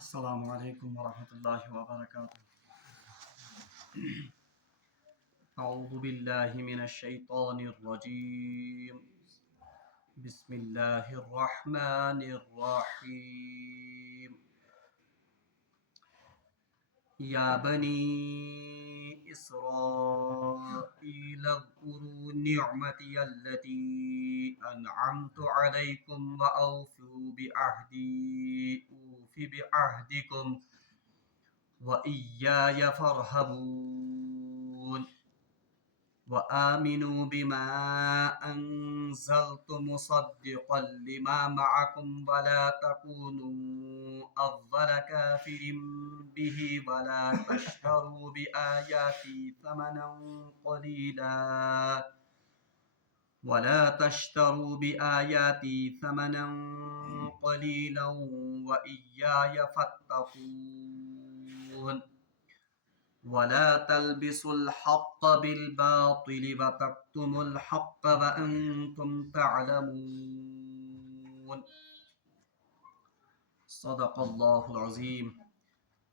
السلام علیکم ورحمۃ اللہ وبرکاتہ۔ اعوذ باللہ من الشیطان الرجیم، بسم اللہ الرحمن الرحیم۔ یا بنی اسرائیل اذکروا نعمتی التی انعمت علیکم واوفوا بعہدی اوف بعہدکم وإياي فارهبون وآمنوا بما أنزلت مصدقا لما معكم ولا تكونوا أول كافر به ولا تشتروا بآياتي ثمنا قليلا وإياي فاتقون ولا تلبسوا الحق بالباطل وتكتموا الحق وأنتم تعلمون۔ صدق الله العظيم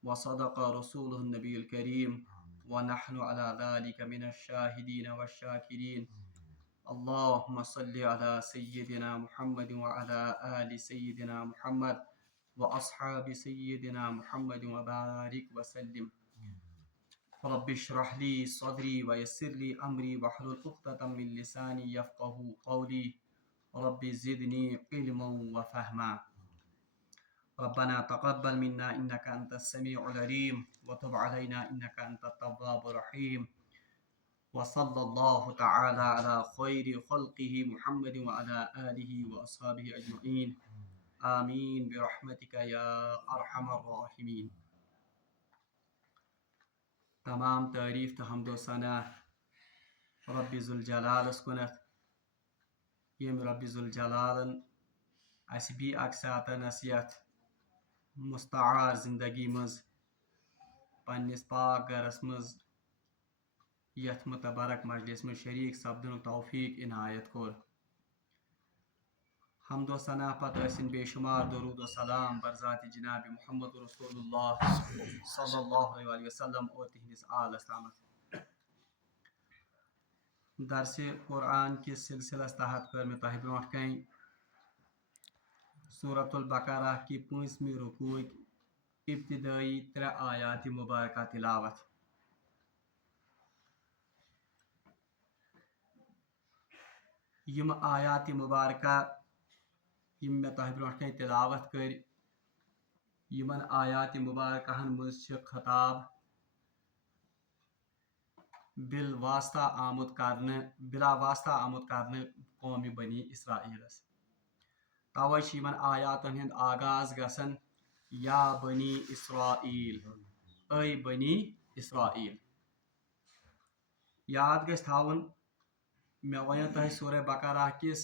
وصدق رسوله النبي الكريم ونحن على ذلك من الشاهدين والشاكرين۔ اللهم صل على سيدنا محمد وعلى آل سيدنا محمد وأصحاب سيدنا محمد وبارك وسلم۔ رب اشرح لي صدري ويسر لي أمري واحلل عقدة من لساني يفقهوا قولي، رب زدني علما وفهما۔ ربنا تقبل منا إنك أنت السميع العليم وتب علينا إنك أنت التواب الرحيم، وصلى الله تعالى على خير خلقه محمد وعلى آله وأصحابه أجمعين، آمين برحمتك يا أرحم الراحمين۔ تمام تعریف تو حمد و ثنا رب ذوالجلال کُنتھ، یم رب ذوالجلالن اس بی اک ساتنس یتھ مستعار زندگی مز پنس پاک گرس مز یتھ متبرک مجلس میں شریک سپدن توفیق عنایت کور۔ حمد و ثنا پتہ ٲسِن بے شمار درود و سلام برذات جناب محمد رسول اللہ صلی اللہ علیہ وسلم اور تہندس آلس تامت۔ درس قرآن کس سلسلس تحت کر میں تہ برونٹ کن سورۃ البقرہ کی 5ویں رکوع ابتدائی 3 آیات مبارکہ تلاوت۔ یم آیات مبارکہ یم میں تہ برونٹ کن تلاوت کر، یمن آیات مبارکہن مز چھ خطاب بلا واسطہ آمد کرنے قوم بنی اسرائیلس۔ توے چھ یمن آیاتن ہند آغاز گژھان یا بنی اسرائیل، اے بنی اسرائیل۔ یاد گژھِ تھاون مے ونیو تۄہہِ سورہ بقرہ کس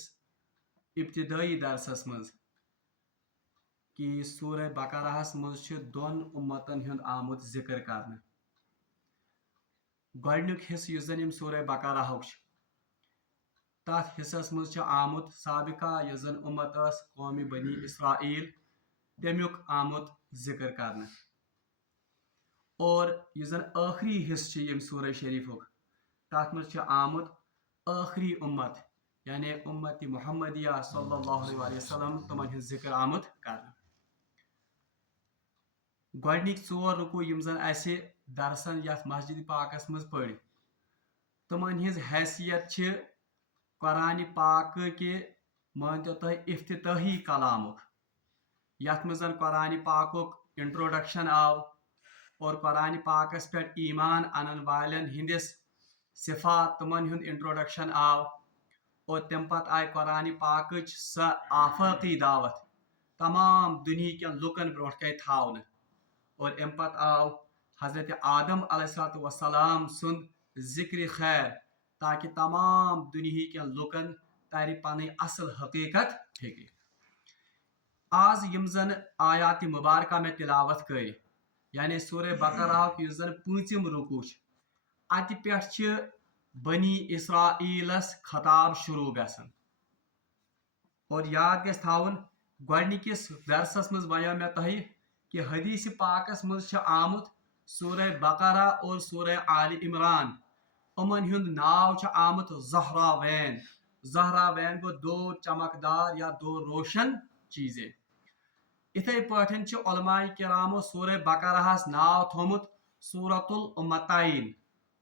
ابتدائی درسس مز کہ سورہ بقرہس مز چھ 2 امتن ہند آمد ذکر کرنے۔ گۄڈنیُک حصہٕ یُس زن یم سورہ بقرہ چھ تتھ حصس مز چھ آمد سابقہ یس زن امت اس قوم بنی اسرائیل تمیُک آمد ذکر کرنے، اور یس زن آخری حصہ چھ یم سورہ شریفک تتھ مز چھ آمد آخری امت یعنی امت محمدیہ صلی اللہ علیہ وسلم تمن ہند ذکر آمد کرنے۔ گۄڈنِک 4 رکوع یم زن اسہ درسن یتھ مسجد پاکس مز پڑ تمن ہز حیثیت چھ قرآن پاک کے مانتو تہ افتتاحی کلامک، یتھ مز زن قرآن پاکک انٹروڈکشن آو اور قرآن پاکس پہ ایمان انن والن ہندس صفات تمن ہند انٹروڈکشن آو، اور تم پتہ آئی قرآن پاکچ سہ آفاقی دعوت تمام دنیا کین لکن برونٹ کن تھاونہ، اور ام پتہ آو حضرت آدم علیہ السلام سند ذکر خیر تاکہ تمام دنیا کین لکن تر پن اصل حقیقت فکر۔ آز یم زن آیات مبارکہ میں تلاوت کر یعنی سورہ بقرہ یس زن 5م رکوع ات پہ بنی اسرائیلس خطاب شروع گژھان، اور یاد گژھِ تھاون گۄڈنِکِس درسس منٛز ونیو مےٚ تۄہہِ کہ حدیث پاکس مز آمت سورہ بقرہ اور سورہ آل عمران امن ہند ناو آمت زہراوین. زہراوین گو دو چمکدار یا دو روشن چیزیں. اتھے پٲٹھۍ چھِ علماء کرامو سورہ بقرہس ناو تھومت سورت الامتین.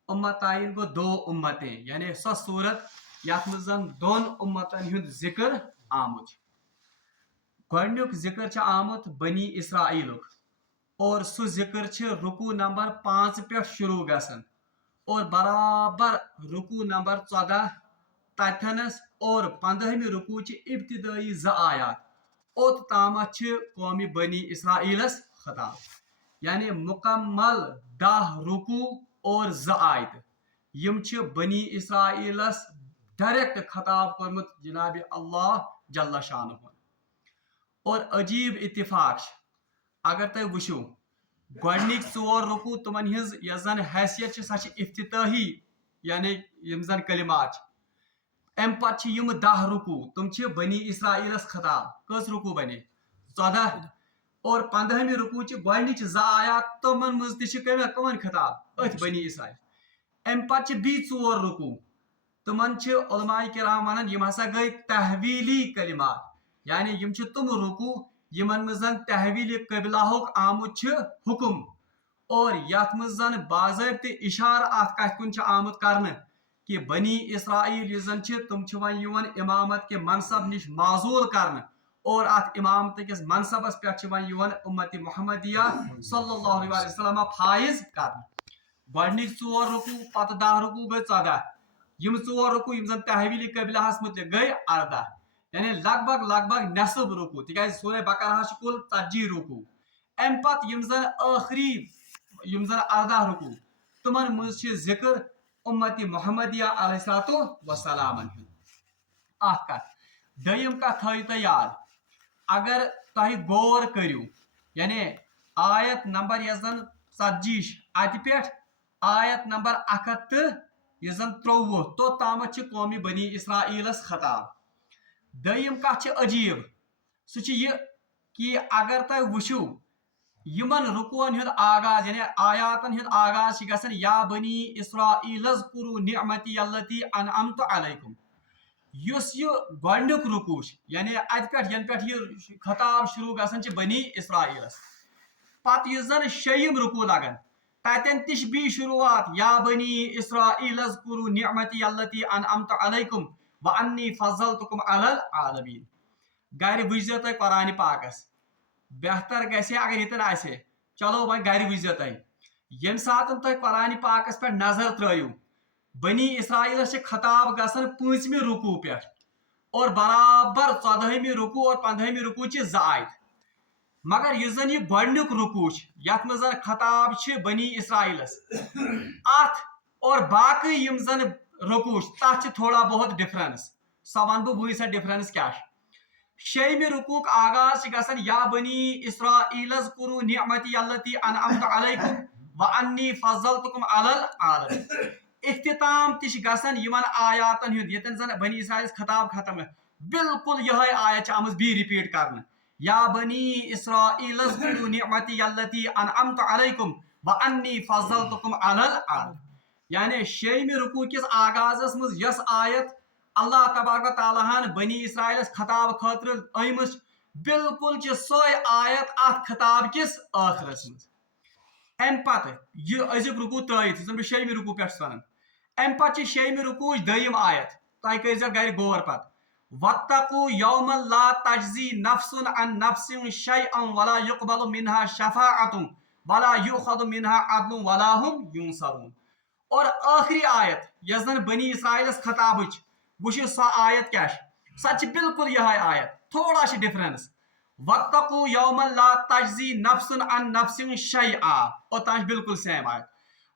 امتین گو دو امتیں یعنی سو صورت یتھ منٛز زن دون امتن ہُنٛد ذکر آمت. گۄڈنیُک ذکر چھُ آمت بنی اسرائیلُک اور سُہ ذکر چھُ رکوع نمبر 5 پٮ۪ٹھ شروع گژھان اور برابر رکوع نمبر 14 تتھنس اور 15 رکوع چہِ ابتدائی 2 آیات اوٚت تامتھ چھِ قومی بنی اسرائیلس خطاب. یعنی مکمل 10 رکوع اور 2 آیت یم چھِ بنی اسرائیلس ڈائریکٹ خطاب کورمُت جناب اللہ جل شانہ. اور عجیب اتفاق اگر تُہۍ وٕچھِو گۄڈنِکۍ 4 رکوع تِمن ہٕنٛز یۄس زن حیثیت چھِ سۄ چھِ افتتٲحی یعنی یم زن کلمات چھِ. امہِ پتہٕ چھِ یم 10 رکوع تِم چھِ بنی اسرائیلس خطاب. کٔژ رکوع بنے 14 اور 15 رکوع چھِ گۄڈنِچ 2 آیات تِمن منٛز تہِ چھِ کٕمن خطاب أتھۍ بنی اسرائیل. امہِ پتہٕ چھِ بیٚیہِ 4 رکوع تِمن چھِ علماء کرام ونان یم ہسا گٔے تحویلی کلمات. یعنی یم چھِ تِم رکوع یمن منٛز زن تحویل قبلہُک آمُت چھُ حکم اور یتھ منٛز زن باضٲبطہٕ اشارٕ اتھ کتھِ کُن چھُ آمُت کرنہٕ کہ بنی اسرائیل یُس زن چھِ تِم چھِ وۄنۍ یِوان امامت کہِ منصب نِش معزوٗل کرنہٕ اور اتھ امامتہٕ کِس منصبس پٮ۪ٹھ چھِ وۄنۍ یِوان اُمت محمدیہ صلی اللہ علیہ وسلم فٲیض کرنہٕ. گۄڈنِکۍ 4 رکوع پتہٕ 10 رکوع گٔے 14 یم 4 رکوع یم زن تحویلی قبلہس متعلق گٔے 18 یعنی لگ بھگ نصف رکوع تِکیازِ سورہ بقرہس چھِ کُل 40 رکوع. امہِ پتہٕ یم زن ٲخری یم زن 18 رکوع تِمن منٛز چھِ ذکر اُمت محمدیہ علیہ الصلوۃ والسلام ہُنٛد. اکھ کتھ. دوٚیِم کتھ تھٲیِو تُہۍ یاد اگر تُہۍ غور کٔرِو یعنی آیت نمبر یۄس زن 40 چھِ اتہِ پٮ۪ٹھ آیت نمبر 123 توٚتامتھ چھِ قومی بنی اسرائیلس خطاب. دوٚیِم کتھ چھِ عجیب سُہ چھِ یہِ کہ اگر تُہۍ وٕچھِو یمن رکوعن ہُنٛد آغاز یعنی آیاتن ہُنٛد آغاز چھِ گژھان یا بنی اسرائیل اذکروا نعمتی التی انعمت علیکم. یُس یہِ گۄڈنیُک رکوع چھُ یعنی اتہِ پٮ۪ٹھ ینہٕ پٮ۪ٹھ یہِ خطاب شروع گژھان چھِ بنی اسرائیلس پتہٕ یُس زن 6یم رکوع لگان تتٮ۪ن تہِ چھِ بیٚیہِ شروعات یا بنی اسرائیل اذکروا نعمتی التی انعمت علیکم وانی فضلتکم علی العالمین. گرِ وٕچھزیو تُہۍ قرآنِ پاکس بہتر گژھِ اگر ییٚتٮ۪ن آسہِ چلو وۄنۍ گرِ وٕچھزیو تُہۍ ییٚمہِ ساتہٕ تُہۍ قرآنِ پاکس پٮ۪ٹھ نظر ترٲیِو بنی اسرائیلس چھِ خطاب گژھان 5مہِ رکوع پٮ۪ٹھ اور برابر 14مہِ رکوع اور 15مہِ رکوع چھِ 2 آیت. مگر یُس زن یہِ گۄڈنیُک رکوع چھُ یتھ منٛز زن خطاب چھِ بنی اسرائیلس اتھ اور باقٕے یم زن رکوع چھِ تتھ چھِ تھوڑا بہت ڈفرنس. سۄ ونہٕ بہٕ وٕنۍ سۄ ڈفرنس کیاہ چھِ. 6مہِ رکوعُک آغاز چھِ گژھان یا بنی اسرائیل اذکروا نعمتی التی انعمت علیکم وانی فضلتکم علی العالمین. اختتام تہِ چھِ گژھان یمن آیاتن ہُنٛد ییٚتٮ۪ن زن بنی اسرائیلس خطاب ختم گژھِ بالکل یہے آیت چھِ آمٕژ بیٚیہِ رِپیٖٹ کرنہٕ یا بنی اسرائیل اذکروا نعمتی التی انعمت علیکم وانی فضلتکم علی العالمین. یعنی 6مہِ رکوع کِس آغازس منٛز یۄس آیت اللہ تبارک و تعالیٰ ہن بنی اسرائیلس خطاب خٲطرٕ أنمٕژ بالکل چھِ سۄے آیت اتھ خطاب کِس ٲخرس منٛز. امہِ پتہٕ یہِ أزیُک رکوع ترٲیِتھ یُس زن بہٕ 6مہِ رکوع پٮ۪ٹھ چھُس ونان امہِ پتہٕ چھِ 6مہِ رکوعٕچ 2م آیت تُہۍ کٔرۍزیو گرِ غور پتہٕ واتقوا یوما لا تجزی نفس عن نفس شیئا ولا یقبل منها شفاعۃ ولا یؤخذ منها عدل ولا هم ینصرون. اور ٲخری آیت یۄس زن بنی اسرائیلس خطابٕچ وٕچھِو سۄ آیت کیاہ چھِ سۄ چھِ بالکل یہے آیت تھوڑا چھِ ڈفرنس. واتقوا یوما لا تجزی نفس عن نفس شیئا اوٚتام چھِ بالکل سیم آیت.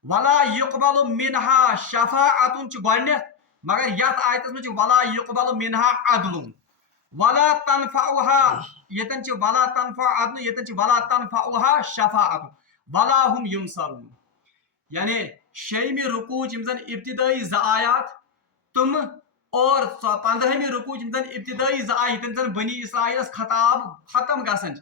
ولا یقبل منها شفاعۃ چھُ گۄڈنیتھ مگر یتھ آیتس منٛز چھِ ولا یقبل منها عدل ولا تنفعها ییٚتٮ۪ن چھِ ولا تنفع عدل ییٚتٮ۪ن چھِ ولا تنفعها شفاعۃ ولا هم ینصرون. یعنی 6مہِ رکوعٕچ یم زن ابتدائی 2 آیات تِم اور 15مہِ رکوعٕچ یم زن ابتدائی 2 آیت ییٚتٮ۪ن زن بنی اسرائیلس خطاب ختم گژھان چھِ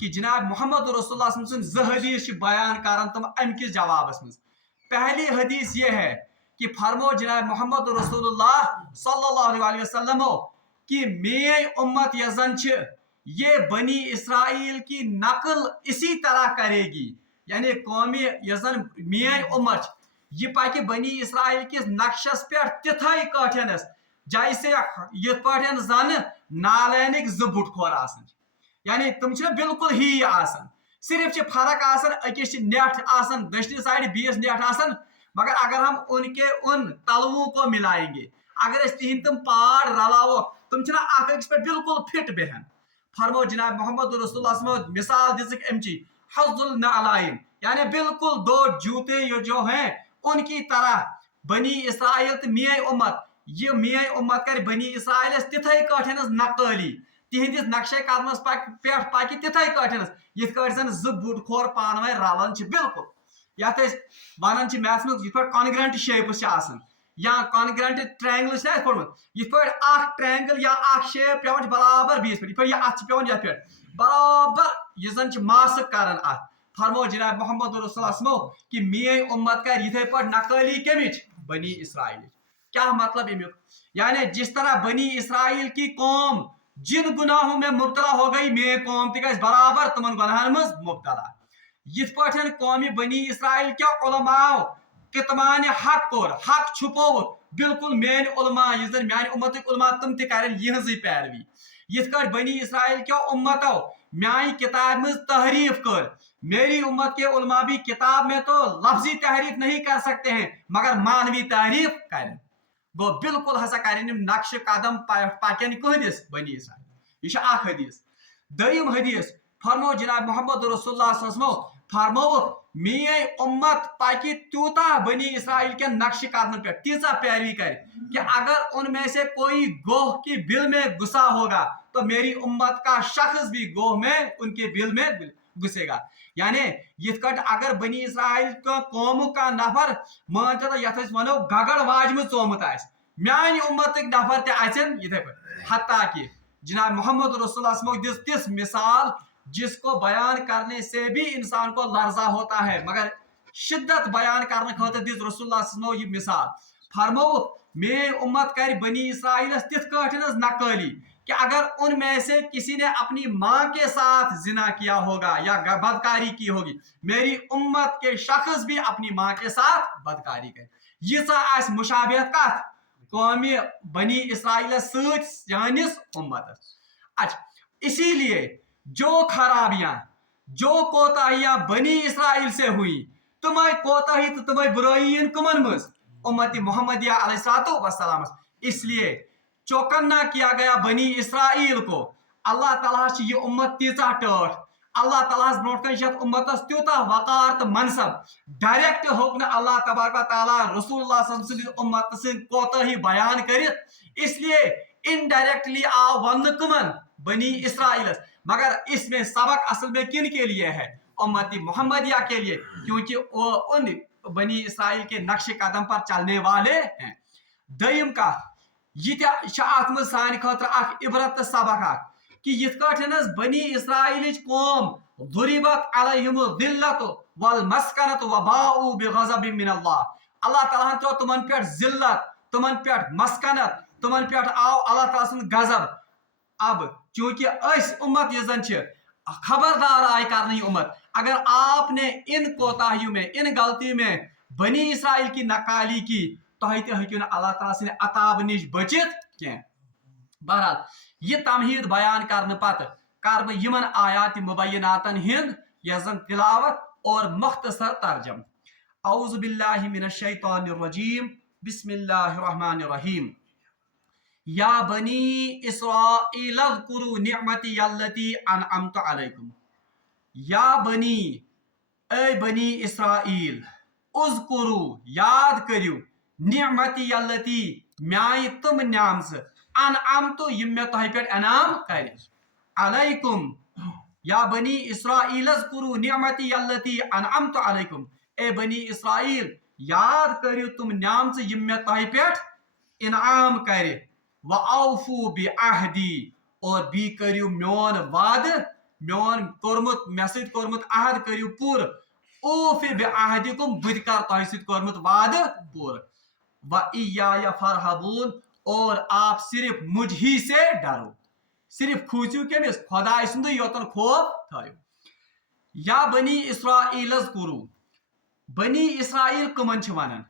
کہ جناب محمد رسول اللہ سن زٕ حدیث بیان کران تم ام کس جوابس مز. پہلی حدیث یہ ہے کہ فرمو جناب محمد رسول اللہ صلی اللہ علیہ وسلم کہ میری امت یزن یہ بنی اسرائیل کی نقل اسی طرح کرے گی. یعنی قومی یزن میری امت یہ پاکہ بنی اسرائیل کس نقشس پہ تتھائی کاٹھنس جیسے یہ پاٹھن زن نالینک زبٹ کھور آسن. یعنی تم بالکل ہی آسن, صرف فرق آسن اکس نیٹ آسن دشنی سائڈ بیس نیٹ آسن, مگر اگر ہم ان کے ان تلووں کو ملائیں گے, اگر اس تہند تم پار رلاو تم اخ أکس پہ بالکل فٹ بہن. فرمو جناب محمد رسول اللہ صلی اللہ علیہ وسلم مثال دزک امچی حظ النعلائن, یعنی بالکل دو جوتے یہ جو ہیں ان کی طرح بنی اسرائیل تو میری امت, یہ میری امت کر بنی اسرائیل تتھائی کاٹھنس نقلی تہندس نقشہ قدمس پہ پاکہ تتھائی کاٹھنس یت کٹ زن زٕ بُٹ کھور پانوے رلان بالکل یت ونان میتھمیٹکس یت پہ کانگرنٹ شیپس یا کانگرنٹ ٹرینگل پورمت یت پہ اخ ٹرینگل یا اخ شیپ پیوان برابر بیس پہ یہ ات پیوان یت پہ برابر یہ زن ماسک کران ات. فرمو جناب محمد رسول اللہ صلی اللہ علیہ وسلم کہ میری امت کر یتھے پہ نقلی کمچ بنی اسرائیل. کیا مطلب امیک؟ یعنی جس طرح بنی اسرائیل کی قوم جن گناہوں میں مبتلا ہو گئی میری قوم تہ برابر تمن گناہن مز مبتلا. یت پہ قومی بنی اسرائیل کیا علماء کتمان حق کور حق چھپو بالکل میان علماء یہ زن میان امت علماء تم تہ کرن یہزی پیروی. یت کٹ بنی اسرائیل کیا امتو میانی کتاب مز تحریف کر, میری امت کے علماء بھی کتاب میں تو لفظی تحریف نہیں کر سکتے ہیں مگر مانوی تحریف کریں. گو بالکل ہسا کریں نقش قدم پکن کہدس بنی اسرائیل. یہ اخ حدیث. دویم حدیث فرمو جناب محمد رسول اللہ صلی اللہ علیہ وسلم فرمو میری امت پاکہ تیوتا بنی اسرائیل کے نقش قدم پہ تیزا پیروی کرے کہ اگر ان میں سے کوئی گوہ کی بل میں گھسا ہوگا تو میری امت کا شخص بھی گوہ میں ان کے بل میں گھسے گا. یعنی یت کٹ اگر بنی اسرائیل کا قوم کا نفر مانتے تو یت ونو گگڑ واجم ژومت آس میانی امت نفر تہ آسن یتھے پہ. حتیٰ کہ جناب محمد رسول اللہ صلی اللہ علیہ وسلم دس مثال جس کو بیان کرنے سے بھی انسان کو لرزہ ہوتا ہے, مگر شدت بیان کرنے خاطر دس رسول اللہ صلی اللہ علیہ وسلم یہ مثال. فرمو میری امت کر بنی اسرائیل تتھ کاٹھنس نقلی کہ اگر ان میں سے کسی نے اپنی ماں کے ساتھ زنا کیا ہوگا یا بدکاری کی ہوگی میری امت کے شخص بھی اپنی ماں کے ساتھ بدکاری کرے. یہ آس مشابہت کت قومی بنی اسرائیل ست جانس امت. اچھا اسی لیے جو خرابیاں جو کوتاہیاں بنی اسرائیل سے ہوئی تمہیں کوتاہی تو تمہیں برائی کمن مز امت محمدیہ علیہ السلام. اس لیے چوکنا کیا گیا بنی اسرائیل کو. اللہ تعالیٰ یہ امت تیزا ٹاٹھ, اللہ تعالیٰ برونٹ کن امتس تیوتا وقار تو منصب ڈائریکٹ ہوک اللہ تبارک تعالیٰ رسول اللہ صلی اللہ علیہ وسلم امت سن کوتاہی بیان کرت, اس لیے انڈائریکٹلی آو ون کمن بنی اسرائیل. مگر اس میں سبق اصل میں کن کے لیے ہے؟ امت محمدیہ کے لیے, کیونکہ وہ ان بنی اسرائیل کے نقش قدم پر چلنے والے ہیں. دویم کا یہ ات مز سان خاطر اخ عبرت تو سبق کہ یت کاٹھنس بنی اسرائیل قوم ضربت علیہم الذلت والمسکنت وباؤوا بغضب من اللہ. اللہ تعالیٰ تو تمن پہ ذلت تمن پہ مسکنت تمن پہ آو اللہ تعالیٰ سن غضب. اب چونکہ اس امت یہ زن خبردار آئی کرنی امت, اگر آپ نے ان کوتاہیوں میں ان غلطیوں میں بنی اسرائیل کی نقالی کی تو ہیکو نا اللہ تعالیٰ سن عطاب نش بچت کی. بہرحال یہ تمہید بیان کرنے پتہ کر بہ یمن آیات مبیناتن ہند یہ زن تلاوت اور مختصر ترجم. اعوذ باللہ من الشیطان الرجیم بسم اللہ الرحمن الرحیم. یا بنی اسرائیل اذکروا نعمتی التی انعمت علیکم. یا بنی اے بنی اسرائیل اذکروا یاد کریو نعمتی التی میانی تم نعمت انعمت یم میں تہ پہ انعام کر علیکم. یا بنی اسرائیل اذکروا نعمتی التی انعمت علیکم. اے بنی اسرائیل یاد کریو تم نعمت یم میں تہ پہ انعام کرے. وَأَوْفُوا بِعَهْدِي اور بھی کریو میون وعد میون کورمت مے سۭتۍ کورمت عہد کٔرِو پوٗرٕ اوفِ بعہدکم بہٕ تہِ کر تۄہہِ سۭتۍ کورمت وعدٕ پوٗرٕ وَإِيَّايَ فَارْهَبُونَ اور آپ صرف مجھ ہی سے ڈرو صرف کھوٗژِو کٔمِس خۄداے سُنٛدُے یوتن خوف تھٲیِو یا بنی اسرائیل کوٚرو بنی اسرائیل کٕمن چھِ ونان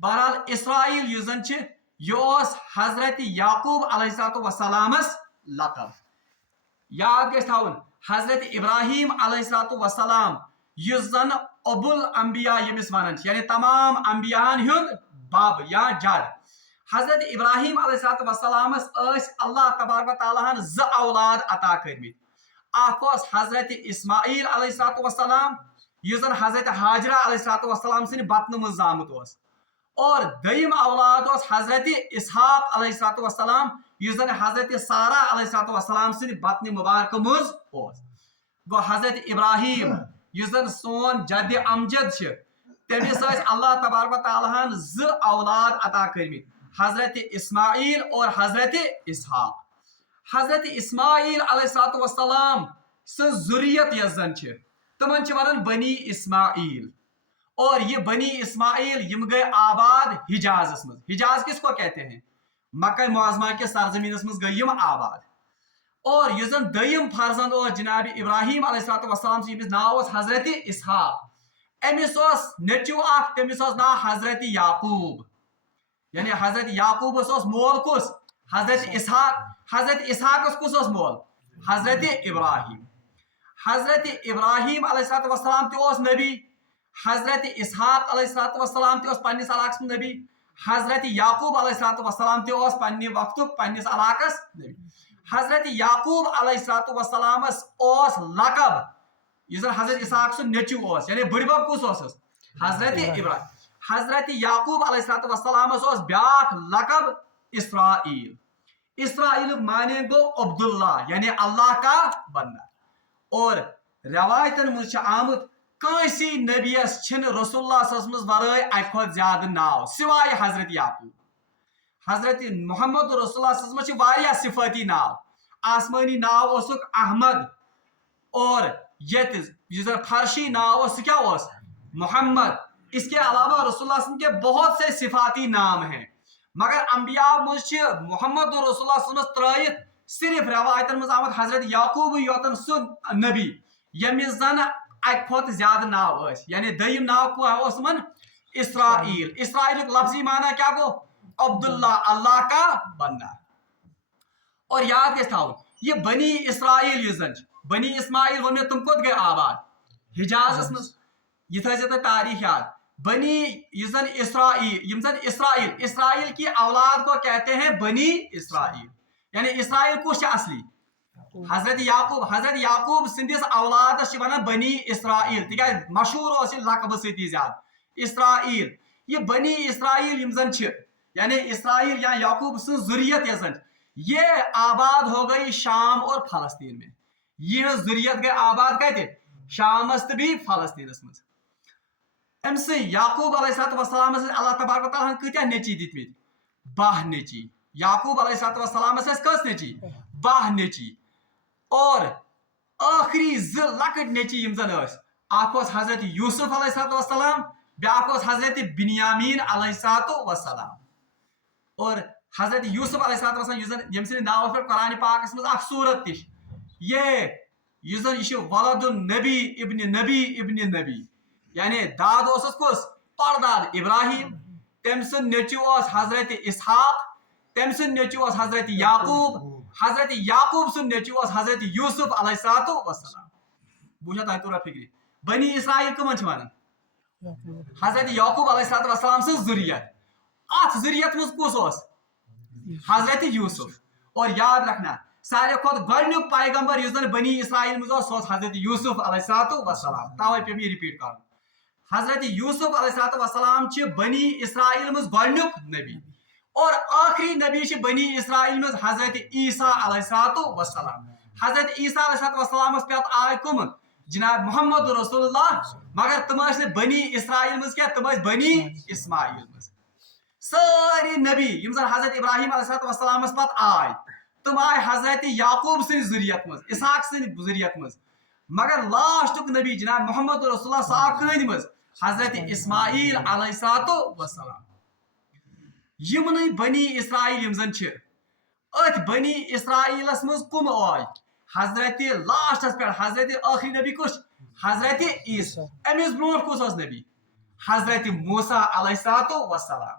بہرحال اسرائیل یُس زن چھِ یہِ اوس حضرت یعقوب علیہ السلامس لقب یاد گژھِ تھاوُن حضرت ابراہیم علیہ السلام یُس زن ابو الانبیاء ییٚمِس ونان چھِ یعنی تمام انبیاہن ہُنٛد بب یا جد حضرت ابراہیم علیہ السلامس ٲسۍ اللہ تبارک و تعالیٰ ہن زٕ اولاد عطا کٔرمٕتۍ اکھ اوس حضرت اسماعیل علیہ السلام یُس زن حضرت حاجرہ علیہ السلام سٕنٛدِ بطنہٕ منٛز زامُت اوس اور دوٚیِم اولاد اوس حضرت اسحاق علیہ السلام یُس زن حضرت سارہ علیہ السلام سٕنٛدِ بطنہِ مبارکہٕ منٛز اوس گوٚو حضرت ابراہیم یُس زن سون جدِ امجد چھِ تٔمِس ٲسۍ اللہ تبارک و تعالیٰ ہن زٕ اولاد عطا کٔرمٕتۍ حضرت اسماعیل اور حضرت اسحاق حضرت اسماعیل علیہ السلام سٕنٛز ذُریت یۄس زن چھِ تِمن چھِ ونان بنی اسماعیل اور یہ بنی اسماعیل یم گئے آباد حجازس مز حجاز کس کو کہتے ہیں مکہ معظمہ کے سرزمینس مز گئی یم آباد اور یُس زن دوٚیِم فرزند اوس جناب ابراہیم علیہ السلام ییٚمِس ناو اوس حضرت اسحاق أمِس اوس نیٚچِو اکھ تٔمِس اوس ناو حضرت یعقوب یعنی حضرت یعقوبس اوس مول کُس حضرت اسحاقس کُس اوس مول حضرت ابراہیم علیہ السلام تہِ اوس نبی حضرت اسحاق علیہ السلام تہِ اوس پننِس علاقس منٛز نبی حضرت یعقوب علیہ السلام تہِ اوس پننہِ وقتُک پننِس علاقس نبی حضرت یعقوب علیہ السلامس اوس لقب یُس زن حضرت اسحاق سُنٛد نیٚچِو اوس یعنی بٕڈبب کُس اوسُس حضرت ابراہیم حضرت یعقوب علیہ السلامس اوس بیاکھ لقب اسرائیل اسرائیلُک معنی گوٚو عبداللہ یعنی اللہ کا بندہ اور روایتن منٛز چھُ آمُت کٲنٛسی نبیس چھِنہٕ رسول اللہ صلی اللہ علیہ وسلم ورٲے اکہِ کھۄتہٕ زیادٕ ناو سوائے حضرت یعقوب حضرت محمد رسول اللہ صلی اللہ علیہ وسلم چھِ واریاہ صفٲتی ناو آسمٲنی ناو اوسُکھ احمد اور ییٚتہِ یُس زن فرشی ناو اوس سُہ کیٛاہ اوس محمد اس کے علاوہ رسول اللہ صلی اللہ علیہ وسلم کے بہت سے صفاتی نام ہیں مگر انبیاء منٛز چھِ محمد رسول اللہ صلی اللہ علیہ وسلم ترٲیِتھ صرف روایتن منٛز آمُت حضرت یعقوب یوتن سُہ نبی ییٚمِس زن اکہِ کھۄتہٕ زیادٕ ناو ٲسۍ یعنی دوٚیِم ناو اوس تِمن اسرائیل اسرائیلُک لفظی معنی کیٛاہ گوٚو عبداللہ اللہ کا بندہ اور یاد گژھِ تھاوُن یہ بنی اسرائیل یُس زن چھِ بنی اسماعیل ووٚن مےٚ تِم کوٚت گٔے آباد حجازس منٛز یہ تھٲیزیو تُہۍ تاریخ یاد بنی یُس زن اسرائیل یم زن اسرائیل کی اولاد کو کہتے ہیں بنی اسرائیل یعنی اسرائیل کُس چھُ اصلی حضرت یعقوب سندس اولادس چھِ ونان بنی اسرائیل تِکیازِ مشہوٗر اوس یہِ لقبہٕ سۭتی زیادٕ اسرائیل یہ بنی اسرائیل یم زن چھِ یعنی اسرائیل یا یعقوب سٕنٛز ذُریت یۄس زن یہ آباد ہو گئی شام اور فلسطین میں یہ ذُریت گئی آباد کتہِ شامس تہٕ بیٚیہِ فلسطینس منٛز أمۍ سٕے یعقوب علیہ السلامس ٲسۍ اللہ تبارک و تعالیٰ ہن کۭتیاہ نیٚچی دِتمٕتۍ 12 نیٚچی یعقوب علیہ السلامس ٲسۍ کٔژ نیٚچی 12 نیٚچی اور ٲخری 2 لۄکٕٹۍ نیٚچی یم زن ٲسۍ اکھ اوس حضرت یوسف علیہ السلام بیاکھ اوس حضرت بنیامین علیہ السلام اور حضرت یوسف علیہ السلام یُس زن ییٚمہِ سٕنٛدِ ناوس پٮ۪ٹھ قرآنِ پاکس منٛز اکھ سوٗرت تہِ چھِ یُس زن یہِ چھُ ولد النبی ابن نبی یعنی داد اوسُس کُس پرداد ابراہیم تٔمۍ سُنٛد نیٚچِو اوس حضرت اسحاق تٔمۍ سُنٛد نیٚچِو اوس حضرت یعقوب سُنٛد نیٚچِو اوس حضرت یوسف علیہ السلام بوٗزھا تۄہہِ توٚرا فِکرِ بنی اسرائیل کٕمن چھِ ونان حضرت یعقوب علیہ السلام سٕنٛز ذُریت اتھ ذُریت منٛز کُس اوس حضرت یوسف اور یاد رکھنا ساروی کھۄتہٕ گۄڈنیُک پیغمبر یُس زن بنی اسرائیل منٛز اوس سُہ اوس حضرت یوسف علیہ السلام توے پیوٚو مےٚ رِپیٖٹ کرُن حضرت یوسف علیہ السلام چھِ بنی اسرائیل منٛز گۄڈنیُک نبی اور آخری نبی چھِ بنی اسرائیل منٛز حضرت عیسیٰ علیہ السلام حضرت عیسیٰ علیہ السلامس پٮ۪ٹھ آے کٕم جناب محمد رسول اللہ مگر تِم ٲسۍ نہٕ بنی اسرائیل منٛز کینٛہہ تِم ٲسۍ بنی اسماعیل منٛز سٲری نبی یم زن حضرت ابراہیم علیہ السلامس پتہٕ آے تم آئے حضرت یعقوب سن ذریت مز اسحاق سن ذریت مز مگر لاسٹک نبی جناب محمد رسول اللہ صاحب کند مز حضرت اسماعیل علیہ السلام یمن بنی اسرائیل یم زن ات بنی اسرائیلس مز کم آئی حضرت لاسٹس پہ حضرت آخری نبی کس حضرت عیسیٰ امس برو کس نبی حضرت موسیٰ علیہ السلام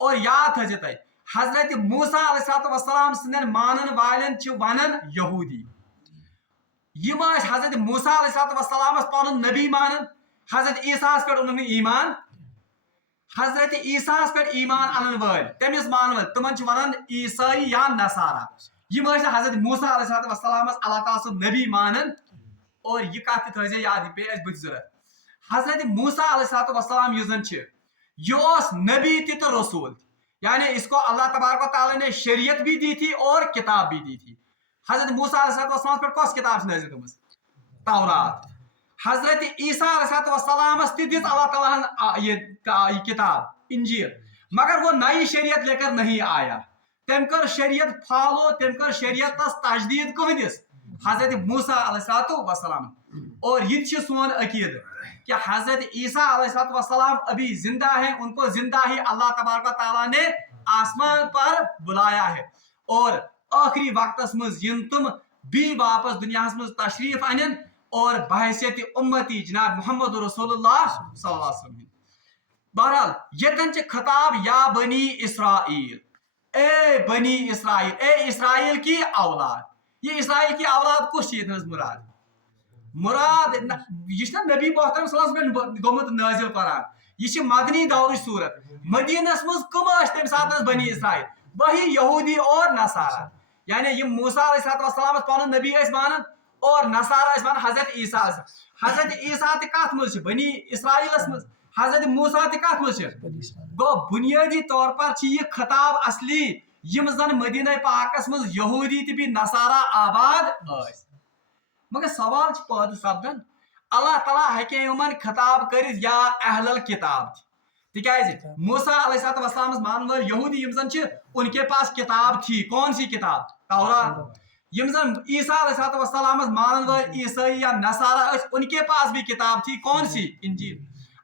اور یاد تھے تھی حضرت موسیٰ علیہ السلام سندن مانن والن ونن یہودی یم حضرت موسیٰ علیہ السلام پن نبی مانن حضرت عیسیٰ پہ ان ایمان حضرت عیسیٰ پہ ایمان ان ول تمس مان ول تمن ونان عیسائی یا نصارہ یم حضرت موسیٰ علیہ السلام اللہ تعالیٰ سن نبی مانن اور یہ کت تھی یاد پہ اس بت ضرورت حضرت موسیٰ علیہ السلام یہ زن یہ نبی تھی تو رسول یعنی اس کو اللہ تبارک و تعالیٰ نے شریعت بھی دی تھی اور کتاب بھی دی تھی حضرت موسیٰ علیہ السلام پر کس کتاب نازل گمز تورات حضرت عیسیٰ علیہ السلام دس اللہ تعالیٰ یہ کتاب انجیل مگر وہ نئی شریعت لے کر نہیں آیا تم کر شریعت فالو تم کر شریعت تجدید کہدس حضرت موسیٰ علیہ السلام اور یہ سون عقید کہ حضرت عیسیٰ علیہ السلام ابھی زندہ ہیں ان کو زندہ ہی اللہ تبارک و تعالیٰ نے آسمان پر بلایا ہے اور آخری وقت مز ین تم بھی واپس دنیا مز تشریف انن اور بحیثیت امتی جناب محمد رسول اللہ صلی اللہ علیہ وسلم بہرحال یتن خطاب یا بنی اسرائیل اے بنی اسرائیل اے اسرائیل کی اولاد یہ اسرائیل کی اولاد کس چیز مراد مراد یہ نبی محترم صلی اللہ علیہ وسلم گومت نازل قرآن یہ مدنی دور صورت مدینس مز کم تم سات بنی اسرائیل وہی یہودی اور نصارہ یعنی یہ موسیٰ علیہ السلام پن نبی مانن اور نصارہ مان حضرت عیسیٰ حضرت عیسیٰ کت مز بنی اسرائیلس مز حضرت موسیٰ کت مز گو بنیادی طور پر یہ خطاب اصلی یم زن مدینہ پاکس مز یہودی تہ بھی نصارہ آباد مگر سوال پید سپدان اللہ تعالیٰ ہیکہ یمن خطاب کرت یا اہل الکتاب تکیاز موسیٰ علیہ السلام مان ول یہودی یم زن ان کے پاس کتاب تھی کون سی کتاب تورات یم زن عیسیٰ علیہ السلام مان ول عیسائی یا نصارہ ان کے پاس بھی کتاب تھی کون سی انجیل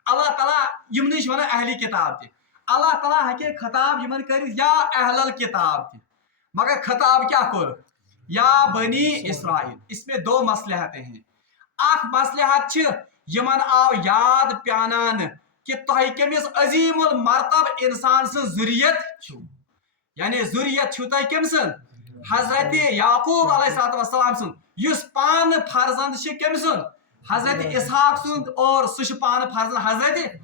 اللہ تعالیٰ یم نش ون اہلی کتاب تھی اللہ تعالیٰ ہیکہ خطاب یمن کرت یا اہل الکتاب تھی مگر خطاب کیا کر یا بنی اسرائیل اس میں دو مصلحتیں ہیں اخ مصلحت یمن آو یاد پیانان کہ تہ کمس عظیم المرتب انسان سن ذریت یعنی ذریت تہ کم سن حضرت یعقوب علیہ السلام سن یس پان فرزند کم سن حضرت اسحاق سن اور سہ پان فرزند حضرت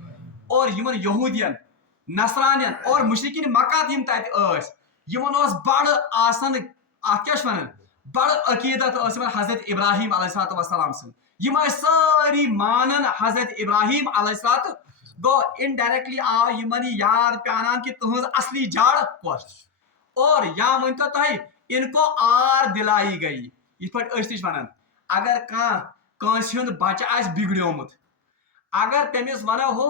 اور یمن یہودین نصرانین اور مشرکین مکہ یم تت یمن بڑ آسن کیا بڑ عقیدت حضرت ابراہیم علیہ السلام سن یم ساری مانن حضرت ابراہیم علیہ السلام گو انڈائریکٹلی آو یمن یاد پیانان کہ تہذ اصلی جڑ کس اور یا ونتو تہ ان کو آر دلائی گئی یہ پہ ونان اگر کانس ہند بچہ آس بگڑیومت اگر تمس ونو ہو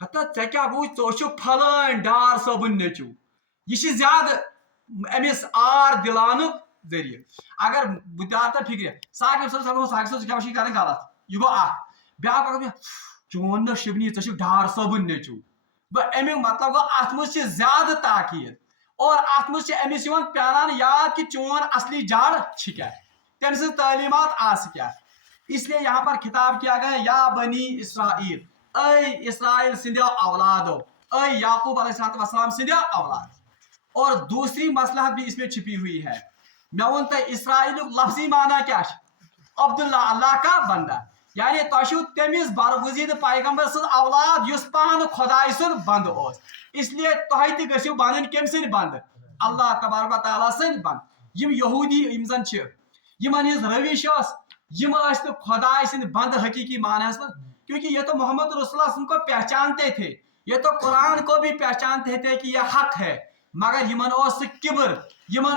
ہتا ے کیا گو ٹھہ پھلان ڈار صبن نیچو یہ زیادہ امس آر دلانک ذریعہ اگر بہت فکر ساقب صاحب ساقب صاحب کیا غلط یہ گو بیاا چون نا شبنی ٹھیک ڈار صبن نیچو امیک مطلب گو ات مز زیادہ تاکید اور ات مز امس پیانان یاد کہ چون اصلی جڑ کیا تم سن تعلیمات آس کیا اس لیے یہاں پر خطاب کیا گیا یا بنی اسرائیل اے اسرائیل سندیو اولادو اے یعقوب علیہ السلام سندیو اولاد اور دوسری مصلحت بھی اس میں چھپی ہوئی ہے میں ون تہ اسرائیل لفظی معنی کیا عبداللہ اللہ کا بندہ یعنی تہ تمس برگزید پیغمبر سن اولاد اس پان خدائے سن بند اس لیے تہ تہ گھو بنن کم سن بند اللہ تبارک و تعالیٰ سن بند یم یہودی یم زن یمن ہز روش یم خدائے سن بند حقیقی معنی من کیونکہ یہ تو محمد رسول اللہ کو پہچانتے تھے یہ تو قرآن کو بھی پہچانتے تھے کہ یہ حق ہے مگر یمن کبر یمن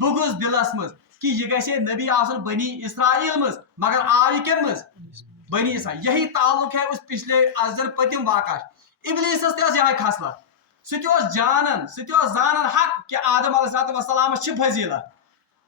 بغض دلس مز کہ یہ گھے نبی آسن بنی اسرائیل مز مگر آئی کم مز بنی اسرائیل یہی تعلق ہے اس پچھلے ازر پتم واقع ابلیسس تہ یہ خصلت سہ زانن حق کہ آدم علیہ السلام فضیلت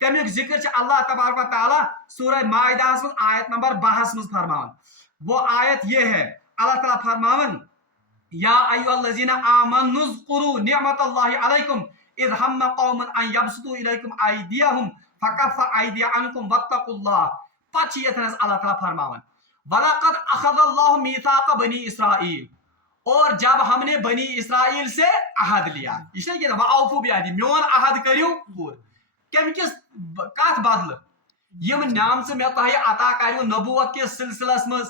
تمیک ذکر اللہ تبارک و تعالیٰ سورہ مائدہ من آیت نمبر 12 من فرمان. وہ آیت یہ ہے اللہ تعالیٰ فرماون یا ایھا الذین آمنوا اذکروا نعمت اللہ علیکم اذ ہم قوم ان یبسطوا الیکم ایدیہم فکف ایدی عنکم واتقوا اللہ. پتہ یتنس اللہ تعالیٰ فرماون وَلَقَدْ أَخَذَ اللَّهُ مِيثَاقَ بَنِي إِسرائِيل, اور جب ہم نے بنی اسرائیل سے عہد لیا, یہ کہ وَأَوْفُوا بِعَہْدِی, میون عہد کریو پور. کم کس کت بدل یم نعمت میں تہ عطا کریو نبوت کس سلسلس مز,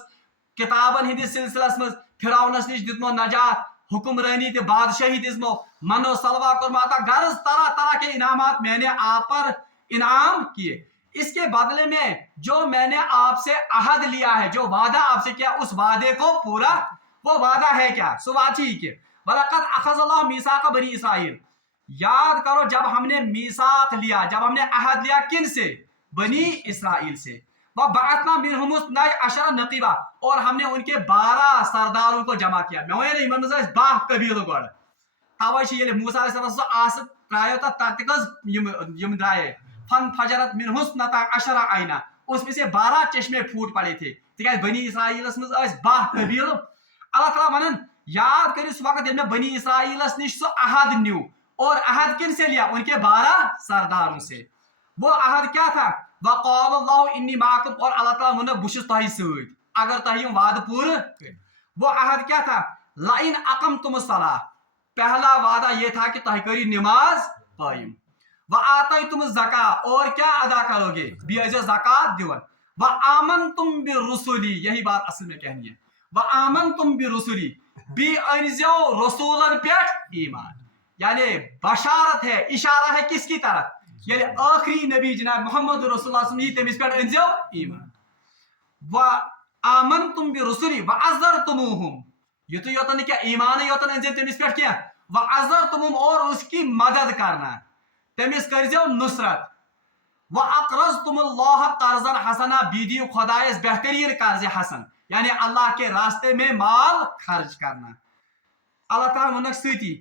کتابن ہندس سلسلس مز, فرعونس نش دتمو نجات, حکمرانی تے بادشاہی دزمو, منو سلوا کرماتا, غرض طرح طرح کے انعامات میں نے آپ پر انعام کیے. اس کے بدلے میں جو میں نے آپ سے عہد لیا ہے, جو وعدہ آپ سے کیا, اس وعدے کو پورا, وہ وعدہ ہے کیا, سواچی کے وَلَقَدْ أَخَذَ اللَّهُ مِيثَاقَ بَنِي إِسرائِيل. یاد کرو جب ہم نے میثاق لیا, جب ہم نے عہد لیا کن سے, بنی اسرائیل سے. وَبَعَثْنَا مِنْهُمُ اثْنَيْ عَشَرَ نَقِيبًا, اور ہم نے ان کے 12 سرداروں کو جمع کیا. میں وَنَے یمن مز 12 قبیلہ گۄڈٕ. توے چھ ییٚلہِ موسیٰ علیہ السلام آس ترٛایو تتھ کٔژ یم درائے فن فجرت من حسنتا عشر آئینہ, اس میں سے 12 چشمے پھوٹ پڑے تھے. تکیاز بنی اسرائیلس مز 12 قبیل. اللہ تعالیٰ ونن یاد کرو اس وقت میں بنی اسرائیلس نش سو عہد نیو, اور عہد کن سے لیا, ان کے 12 سرداروں سے. وہ عہد کیا تھا, وقال اللہ انی معکم, اور اللہ تعالیٰ ون بہ چھس تۄہہِ سۭتۍ اگر تۄہہِ یم وعدہ پورٕ کٔرِو. وہ عہد کیا تھا, لئن اقمتم الصلاۃ, پہلا وعدہ یہ تھا کہ تۄہہِ کٔرِو نماز قائم. وآتیتم الزکاۃ, اور کیا ادا کرو گے, بیٚیہِ ٲسۍزیو زکات دِوان. وآمنتم برسلی, یہی بات اصل میں کہنی ہے, وآمنتم برسلی, بیٚیہِ أنۍزیو رسولن پٮ۪ٹھ ایمان. یعنی بشارت ہے, اشارہ ہے کس کی طرف, یعنی آخری نبی جناب محمد رسول اللہ صلی اللہ علیہ وسلم, تٔمِس پٮ۪ٹھ أنۍزیو ایمان. وآمنتم برسلی وعزرتموہم, یُتُے یوتن نہٕ کینٛہہ, ایمانٕے یوتن أنۍزیو تٔمِس پٮ۪ٹھ کینٛہہ, وعزرتموہم, اور اس کی مدد کرنا, تٔمِس کٔرۍزیو نصرت. وَأَقْرَضْتُمُ اللَّهَ قَرْضًا حَسَنًا, بیٚیہِ دِیِو خۄدایس بہتریٖن قرض حسن, یعنی اللہ کے راستے میں مال خرچ کرنا. اللہ تعالیٰ ونکھ سۭتی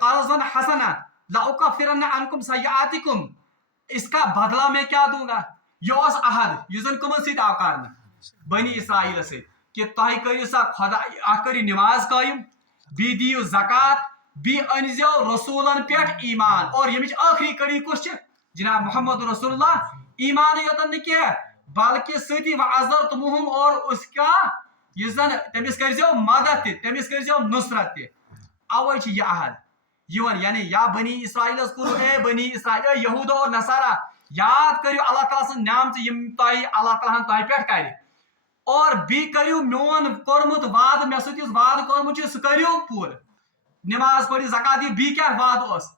قَرْضًا حَسَنًا لَأُكَفِّرَنَّ عَنْكُمْ سَیِّئَاتِكُمْ, اس کا بدلہ میں کیا دوں گا. یہ اوس عہد یُس زن کمن سۭتۍ آو کرنہٕ, بنی اسرائیل سۭتۍ, کہ تۄہہِ کٔرِو سا خدا اکھ کٔرِو نماز قٲیِم, بیٚیہِ دِیِو زکات, بیٚیہِ أنۍزیو رسولن پٮ۪ٹھ ایمان. اور ییٚمِچ ٲخری کڑی کُس چھِ, جناب محمد رسول اللہ. ایمانٕے یوتن نہٕ کینٛہہ بلکہ سۭتی وعزرتموہم, اور اس کا یُس زن تٔمِس کٔرۍزیو مدد تہِ, تٔمِس کٔرۍزیو نصرت تہِ. اوے چھِ یہِ عہد یِوان, یعنی یا بنی اسرائیلس کوٚرُو اے بنی اسرائیل, اے یہوٗدا اور نصارا, یاد کٔرِو اللہ تعالیٰ سٕنٛز نعمتہٕ یِم تۄہہِ اللہ تعالیٰ ہن تۄہہِ پٮ۪ٹھ کرِ, اور بیٚیہِ کٔرِو میون کوٚرمُت وعدٕ, مےٚ سۭتۍ یُس وعدٕ کوٚرمُت چھُ سُہ کٔرِو پوٗرٕ. نماز پٔرِو, زکات دِیِو, بیٚیہِ کیٛاہ وعدٕ اوس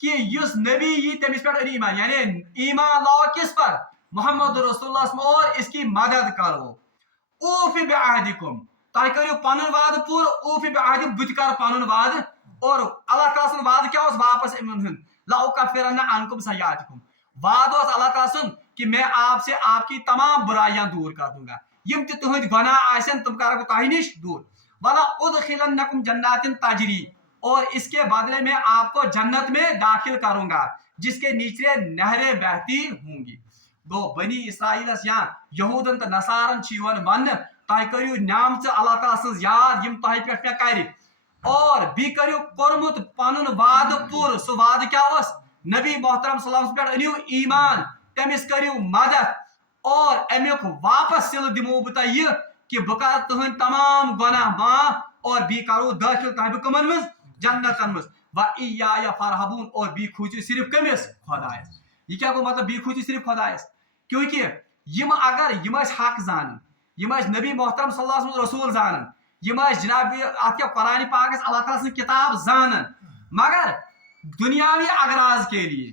کہ یُس نبی یی تٔمِس پٮ۪ٹھ أنِو ایمان, یعنی ایمان لاؤ کس پر, محمد رسول اللہ, اور اس کی مدد کرو. اوفی بعہدکم, تۄہہِ کٔرِو پنُن وعدٕ پوٗرٕ, اوفی بعہدی, بہٕ تہِ کرٕ پنُن وعدٕ. اور اللہ تعالیٰ سُنٛد وعدٕ کیٛاہ اوس واپس یِمن ہُنٛد, لأُکفِرَنَّ عَنْکُم سَیِّئَاتِکُم, وعدٕ اوس اللہ تعالیٰ سُنٛد کہ میں آپ سے آپ کی تمام برائیاں دور کر دوں گا, یم تہِ تُہنٛدۍ گۄناہ آسن تِم کرٕ بہٕ تۄہہِ نِش دوٗر. وَلَأُدْخِلَنَّکُم جَنَّاتٍ تَجْریٖ, اور اس کے بدلے میں آپ کو جنت میں داخل کروں گا جس کے نیچے نہریں بہتی ہوں گی. گو بنی اسرائیلس یا یہودن تو نصارن ون تہ کرو نعمت اللہ تعالیٰ سن یاد یم تہ پہ مے کر, اور بی کرو کورمت پن وعدہ پور. سہ وعدہ کیا اس, نبی محترم صلی اللہ علیہ وسلم پہ انیو ایمان, تمس کرو مدد, اور امیک واپس سل دمو بہ تہ یہ کہ بہ کر تہند تمام گناہ معاف, اور بی کرو داخل تہ بہ کمن مز, جنتن مز. وَإِيَّایَ فَارْہَبُونَ, اور بی کھوٗژِو صرف کٔمِس, خۄدایس. یہ کیا گو مطلب بی کھوٗژِو صرف خۄدایس, کیونکہ یم اگر یم حق زانن, یم نبی محترم صلی اللہ علیہ وسلم رسول زانن, یم جناب ات کیا قرآن پاک اللہ تعالیٰ سن کتاب زانن, مگر دنیاوی اغراض کے لیے,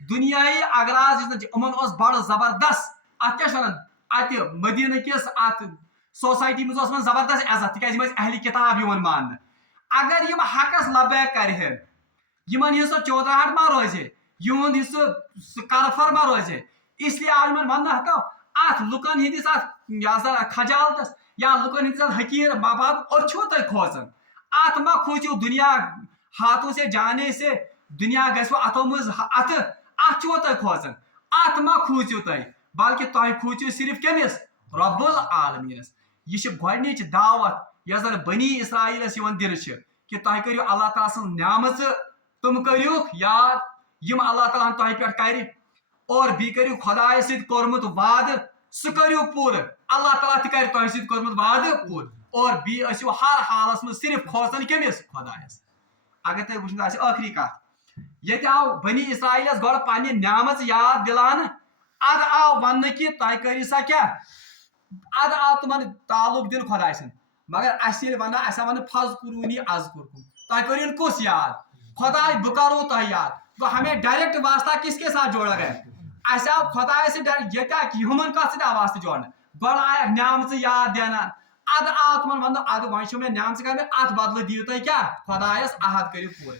دنیائی اغراض یمن اس بڑ زبردست ات کیا ونان, ات مدینہ کس ات سوسائٹی مز من زبردست عزت, تکیاز یم اہل کتاب یوان ماننہٕ. اگر یم حقس لبیک کرہن, یمن ہن سو چودراہٹ ما روزِ, یہند سہ کرفر ما روزِ, اس لیے آو یمن ون ہتو ات لکن ہندس ات خجالتس یا لکن ہندس حقیر ماں باپ اور چھو تہ کھوژان, ات ما کھوژو دنیا ہاتھوں سے جانے سے, دنیا گژھو اتو مز اتھ, ات چھو تہ کھوژان ات ما کھوژو تہ بلکہ تہ کھوژو صرف کمس رب العالمینس یہ گۄڈنِچ دعوت یس زن بنی اسرائیلس دن کہ تہ کریو اللہ تعالیٰ سن نعمت تم کریوک یاد یم اللہ تعالیٰ تہ پہ کر اور بی کریو خدائے ست کورمت وعد سہ کریو پور اللہ تعالیٰ تہ کر تہ ست کورمت وعد پور اور بی ٲسِو ہر حالس من صرف کھوژان کمس خدایس اگر تہ وچھن آسہِ ٲخری کتھ یہ آو بنی اسرائیلس گۄڈٕ پننہِ نعمت یاد دلانے اد آو ون کہ تہ کری سا کیا اد آو تمن تعلق دن خدائے سن مگر اس ون اس ون فذکرونی اذکرکم تہ کریو کس یاد خدائے بہ کرو تہ یاد تو ہمیں ڈائریکٹ واسطہ کس کے ساتھ جوڑا گیا اس آو خدائے سے ڈائریکٹ ہیومن کت سے واسطہ جوڑنا گۄڈٕ آیا نعمت یاد دینا اد آو تمن ون اد ون مے نعمت کر ات بدلہ دیو تہ کیا خدایس عہد کریو پور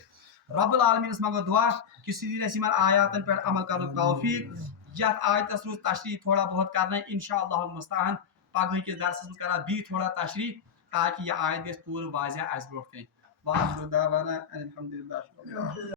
رب العالمینس منگو دعا کہ سہ دن اس آیاتن پہ عمل کرن توفیق یتھ آیتس روز تشریح تھوڑا بہت کرنا انشاءاللہ المستعان پگہ کس درسس من کرا بی تھوڑا تشریح تاکہ یہ آیت گژھِ پورٕ واضح اس برونٛٹھ کن واخر دعوانا الحمدللہ